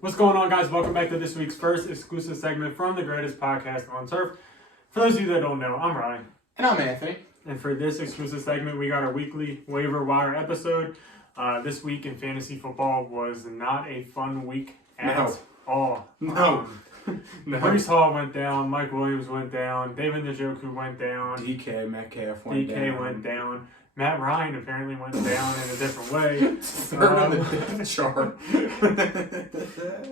What's going on, guys? Welcome back to this week's first exclusive segment from the greatest podcast on turf. For those of you that don't know, I'm Ryan. And I'm Anthony. And for this exclusive segment, we got our weekly waiver wire episode. This week in fantasy football was not a fun week at all. No. Breece Hall went down, Mike Williams went down, David Njoku went down, DK Metcalf went down. Matt Ryan apparently went down in a different way. Third on the depth chart.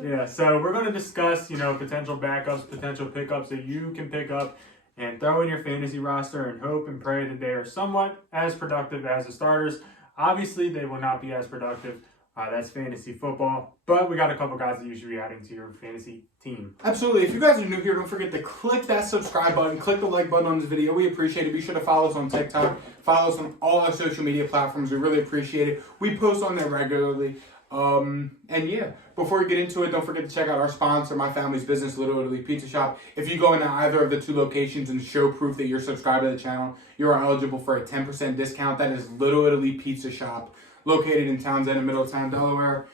Yeah, so we're going to discuss, potential backups, potential pickups that you can pick up and throw in your fantasy roster and hope and pray that they are somewhat as productive as the starters. Obviously, they will not be as productive. That's fantasy football. But we got a couple guys that you should be adding to your fantasy team. Absolutely. If you guys are new here, don't forget to click that subscribe button. Click the like button on this video. We appreciate it. Be sure to follow us on TikTok. Follow us on all our social media platforms. We really appreciate it. We post on there regularly. And yeah, before we get into it, don't forget to check out our sponsor, my family's business, Little Italy Pizza Shop. If you go into either of the two locations and show proof that you're subscribed to the channel, you are eligible for a 10% discount. That is Little Italy Pizza Shop, located in Townsend and Middletown, Delaware.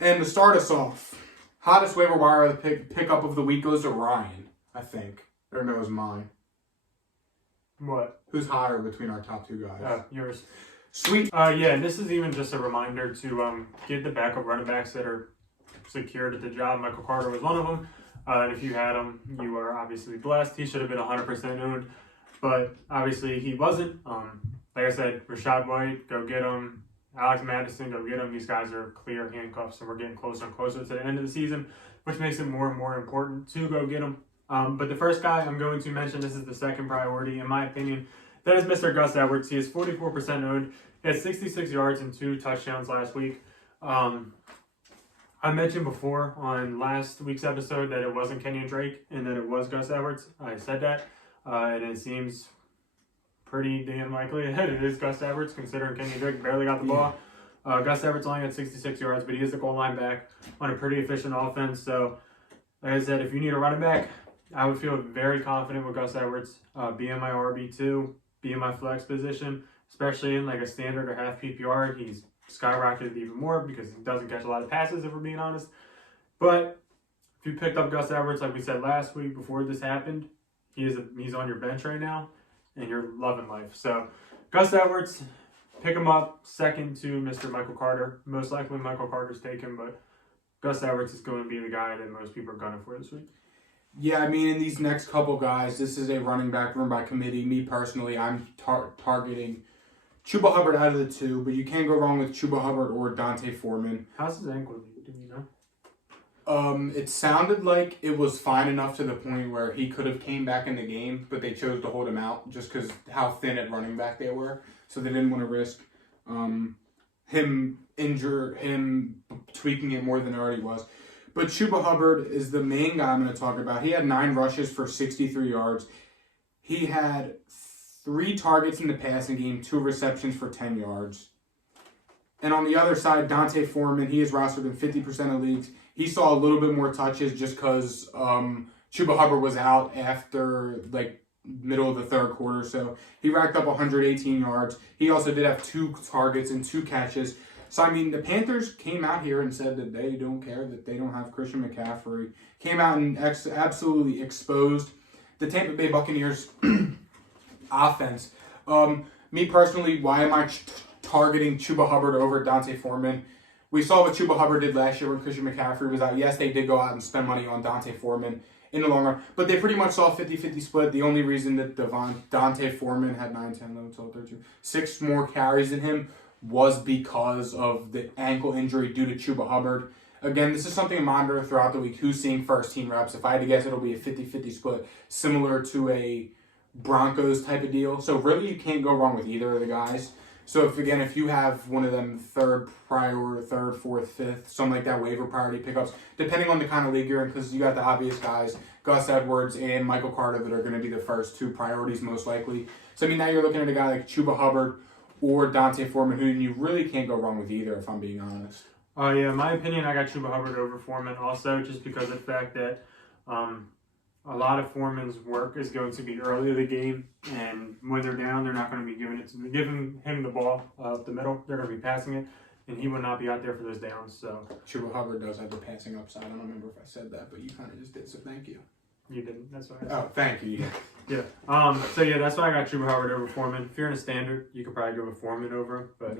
And to start us off, hottest waiver wire pickup of the week goes to Ryan, I think. Or no, it was mine. What? Who's higher between our top two guys? Yours. Sweet. Yeah, and this is even just a reminder to get the backup running backs that are secured at the job. Michael Carter was one of them. And if you had him, you are obviously blessed. He should have been 100% owned, but obviously he wasn't. Like I said, Rashad White, go get him. Alex Madison, go get him. These guys are clear handcuffs, and we're getting closer and closer to the end of the season, which makes it more and more important to go get them. But the first guy I'm going to mention, this is the second priority, in my opinion, that is Mr. Gus Edwards. He is 44% owned. He had 66 yards and 2 touchdowns last week. I mentioned before on last week's episode that it wasn't Kenyon Drake and that it was Gus Edwards. I said that, and it seems pretty damn likely that it is Gus Edwards, considering Kenyon Drake barely got the ball. Gus Edwards only had 66 yards, but he is a goal line back on a pretty efficient offense. So, like I said, if you need a running back, I would feel very confident with Gus Edwards being my RB2, being my flex position, especially in like a standard or half PPR. He's skyrocketed even more because he doesn't catch a lot of passes, if we're being honest. But if you picked up Gus Edwards, like we said last week before this happened, he's on your bench right now, and you're loving life. So Gus Edwards, pick him up second to Mr. Michael Carter. Most likely Michael Carter's taken, but Gus Edwards is going to be the guy that most people are gunning for this week. Yeah, I mean, in these next couple guys, this is a running back room by committee. Me personally, I'm targeting Chuba Hubbard out of the two, but you can't go wrong with Chuba Hubbard or Dante Foreman. How's his ankle? Do you know? It sounded like it was fine enough to the point where he could have came back in the game, but they chose to hold him out just because how thin at running back they were. So they didn't want to risk him tweaking it more than it already was. But Chuba Hubbard is the main guy I'm going to talk about. He had 9 rushes for 63 yards. He had 3 targets in the passing game, 2 receptions for 10 yards. And on the other side, Dante Foreman, he is rostered in 50% of leagues. He saw a little bit more touches just because Chuba Hubbard was out after middle of the third quarter. So he racked up 118 yards. He also did have 2 targets and 2 catches. So, I mean, the Panthers came out here and said that they don't care, that they don't have Christian McCaffrey. Came out and absolutely exposed the Tampa Bay Buccaneers offense. Me personally, why am I targeting Chuba Hubbard over Dante Foreman? We saw what Chuba Hubbard did last year when Christian McCaffrey was out. Yes, they did go out and spend money on Dante Foreman in the long run, but they pretty much saw a 50-50 split. The only reason that Dante Foreman had 9, 10, 11, 12, 13, 6 more carries than him was because of the ankle injury due to Chuba Hubbard. Again, this is something to monitor throughout the week. Who's seeing first-team reps? If I had to guess, it'll be a 50-50 split, similar to a Broncos type of deal. So really, you can't go wrong with either of the guys. So if you have one of them third, fourth, fifth, something like that, waiver priority pickups, depending on the kind of league you're in, because you got the obvious guys, Gus Edwards and Michael Carter, that are going to be the first 2 priorities most likely. So I mean, now you're looking at a guy like Chuba Hubbard or Dante Foreman, who you really can't go wrong with either, if I'm being honest. Yeah, in my opinion, I got Chuba Hubbard over Foreman also, just because of the fact that a lot of Foreman's work is going to be early in the game, and when they're down, they're not going to be giving him the ball up the middle. They're going to be passing it, and he would not be out there for those downs. So Chuba Hubbard does have the passing upside. I don't remember if I said that, but you kind of just did, so thank you. you didn't. That's why. Oh, thank you. Yeah. So yeah, that's why I got Chuba Hubbard over Foreman. If you're in a standard, you could probably go with Foreman over him, but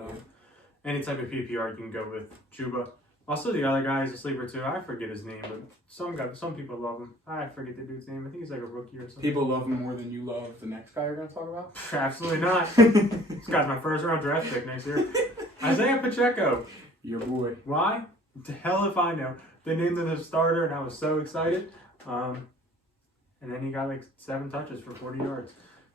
any type of PPR, you can go with Chuba. Also, the other guy is a sleeper too. I forget his name, but some people love him. I forget the dude's name. I think he's like a rookie or something. People love him more than you love the next guy you're going to talk about? Absolutely not. This guy's my first round draft pick next year. Isaiah Pacheco. Your boy. Why? The hell if I know. They named him the starter, and I was so excited. And then he got like 7 touches for 40 yards.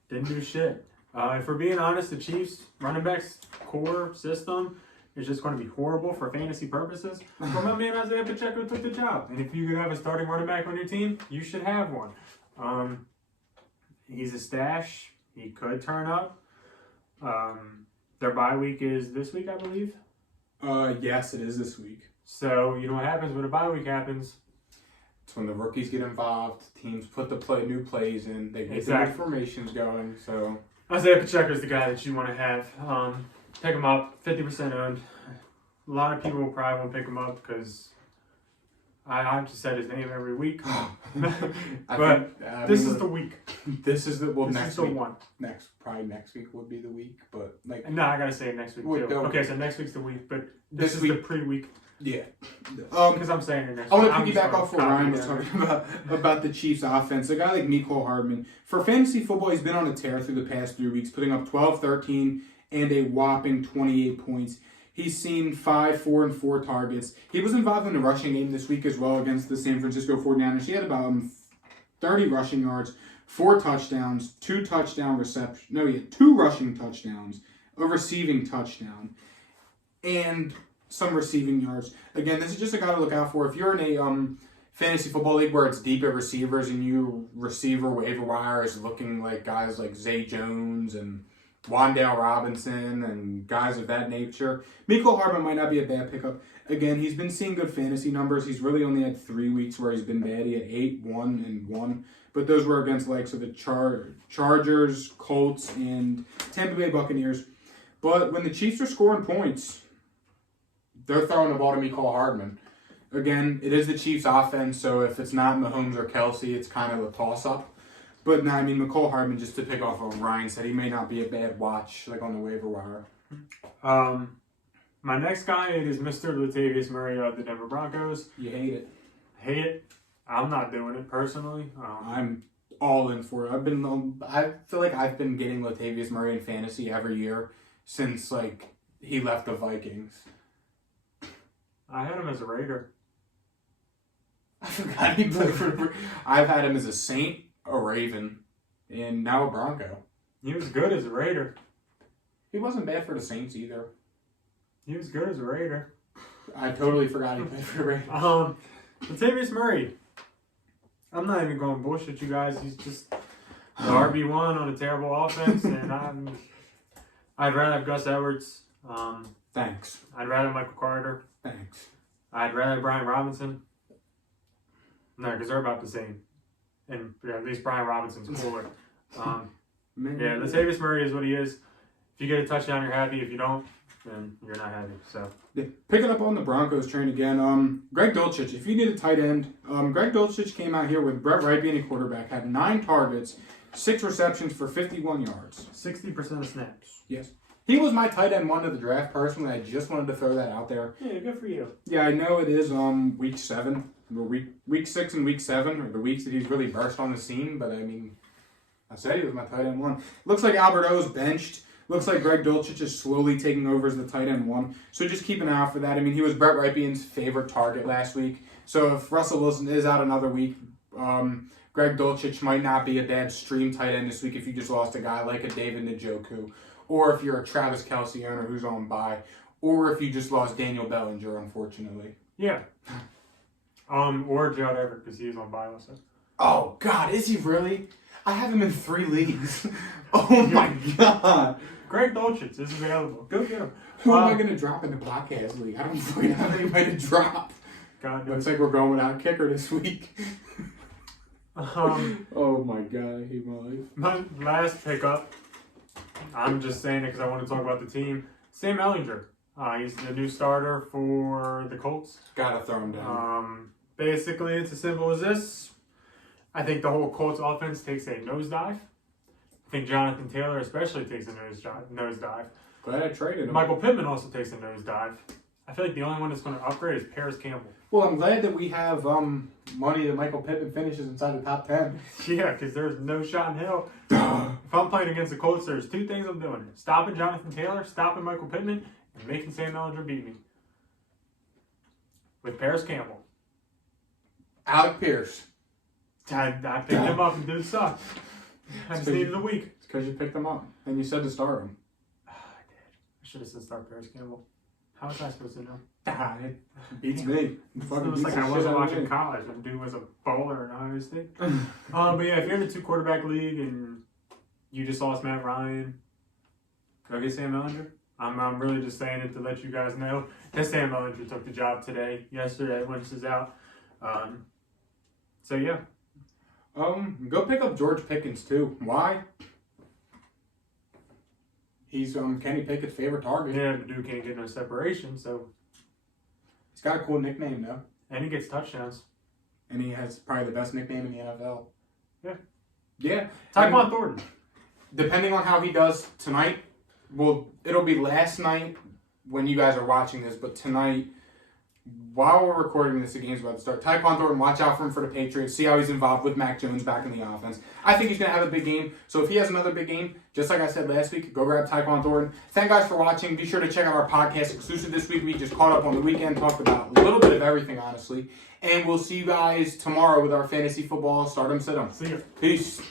Didn't do shit. If we're being honest, the Chiefs running backs core system is just going to be horrible for fantasy purposes. But my man Isaiah Pacheco took the job. And if you could have a starting running back on your team, you should have one. He's a stash. He could turn up. Their bye week is this week, I believe. Yes, it is this week. So, you know what happens when a bye week happens? It's when the rookies get involved, teams put the new plays in, they get the new formations going, so... Isaiah Pacheco is the guy that you want to have. Pick him up, 50% owned. A lot of people probably won't pick him up because I just said his name every week. But this is the week. This is the next week. One. Probably next week would be the week, but like... No, I gotta say it next week too. Okay, so next week's the week, but this is week, the pre-week. Yeah. Because I'm saying it next week. I want to piggyback off what Ryan was talking about the Chiefs offense. A guy like Mecole Hardman, for fantasy football, he's been on a tear through the past 3 weeks, putting up 12, 13, and a whopping 28 points. He's seen 5, 4, and 4 targets. He was involved in the rushing game this week as well against the San Francisco 49ers. He had about 30 rushing yards, 4 touchdowns, 2 rushing touchdowns, a receiving touchdown, and some receiving yards. Again, this is just a guy to look out for. If you're in a fantasy football league where it's deep at receivers and you receiver waiver wire is looking like guys like Zay Jones and Wan'Dale Robinson and guys of that nature, Mecole Hardman might not be a bad pickup. Again, he's been seeing good fantasy numbers. He's really only had 3 weeks where he's been bad. He had 8, 1, and 1. But those were against likes of the Chargers, Colts, and Tampa Bay Buccaneers. But when the Chiefs are scoring points, they're throwing the ball to Mecole Hardman. Again, it is the Chiefs' offense, so if it's not Mahomes or Kelsey, it's kind of a toss-up. But no, I mean, Mecole Hardman, just to pick off what Ryan said, he may not be a bad watch, like on the waiver wire. My next guy is Mr. Latavius Murray of the Denver Broncos. You hate it. Hate it. I'm not doing it personally. I'm all in for it. I feel like I've been getting Latavius Murray in fantasy every year since like he left the Vikings. I had him as a Raider. I forgot he played for. I've had him as a Saint, a Raven, and now a Bronco. He was good as a Raider. He wasn't bad for the Saints either. He was good as a Raider. I totally forgot he played for the Raiders. Latavius Murray. I'm not even going bullshit, you guys. He's just the RB1 on a terrible offense, and I'd rather have Gus Edwards. Thanks. I'd rather Michael Carter. Thanks. I'd rather Brian Robinson. No, because they're about the same. And yeah, at least Brian Robinson's cooler. Yeah, Latavius Murray is what he is. If you get a touchdown, you're happy. If you don't, then you're not happy. So picking up on the Broncos train again. Greg Dulcich, if you need a tight end, Greg Dulcich came out here with Brett Wright being a quarterback, had 9 targets, 6 receptions for 51 yards. 60% of snaps. Yes. He was my tight end 1 of the draft personally. I just wanted to throw that out there. Yeah, good for you. Yeah, I know it is week 7, or week 6 and week 7 are the weeks that he's really burst on the scene. But I mean, I said he was my tight end 1. Looks like Albert O's benched. Looks like Greg Dulcich is slowly taking over as the tight end 1. So just keep an eye out for that. I mean, he was Brett Rypien's favorite target last week. So if Russell Wilson is out another week, Greg Dulcich might not be a bad stream tight end this week if you just lost a guy like a David Njoku, or if you're a Travis Kelce owner who's on bye, or if you just lost Daniel Bellinger, unfortunately. Yeah. Or Gerald Everett, because he's on bye also. Oh, God, is he really? I have him in 3 leagues. Oh, my God. Greg Dulcich is available. Go get him. Who am I going to drop in the podcast league? I don't fucking have anybody to drop. God, looks like we're going without a kicker this week. Oh, my God, I hate my life. My last pickup, I'm just saying it because I want to talk about the team. Sam Ellinger. He's the new starter for the Colts. Gotta throw him down. Basically, it's as simple as this. I think the whole Colts offense takes a nosedive. I think Jonathan Taylor especially takes a nosedive. Glad I traded him. Michael Pittman also takes a nosedive. I feel like the only one that's going to upgrade is Paris Campbell. Well, I'm glad that we have money that Michael Pittman finishes inside the top 10. Yeah, because there's no shot in hell. If I'm playing against the Colts, there's two things I'm doing. Stopping Jonathan Taylor, stopping Michael Pittman, and making Sam Ellinger beat me. With Paris Campbell. Alec Pierce. I picked him up and dude sucked. I just needed a week. It's because you picked him up. And you said to start him. I did. I should have said start Paris Campbell. How was I supposed to know? It beats me. It was like I wasn't watching college and dude was a bowler in Ohio State. But yeah, if you're in a 2-quarterback league and you just lost Matt Ryan, go get Sam Ellinger. I'm really just saying it to let you guys know that Sam Ellinger took the job yesterday, Wentz is out. So yeah. Go pick up George Pickens too. Why? He's Kenny Pickett's favorite target. Yeah, the dude can't get no separation, so. He's got a cool nickname though. And he gets touchdowns. And he has probably the best nickname in the NFL. Yeah. Yeah. Tyquan Thornton. Depending on how he does tonight, well, it'll be last night when you guys are watching this, but tonight, while we're recording this, the game's about to start. Tyquan Thornton, watch out for him for the Patriots. See how he's involved with Mac Jones back in the offense. I think he's going to have a big game. So if he has another big game, just like I said last week, go grab Tyquan Thornton. Thank you guys for watching. Be sure to check out our podcast exclusive this week. We just caught up on the weekend, talked about a little bit of everything, honestly. And we'll see you guys tomorrow with our fantasy football Stardom Sit-em. See ya. Peace.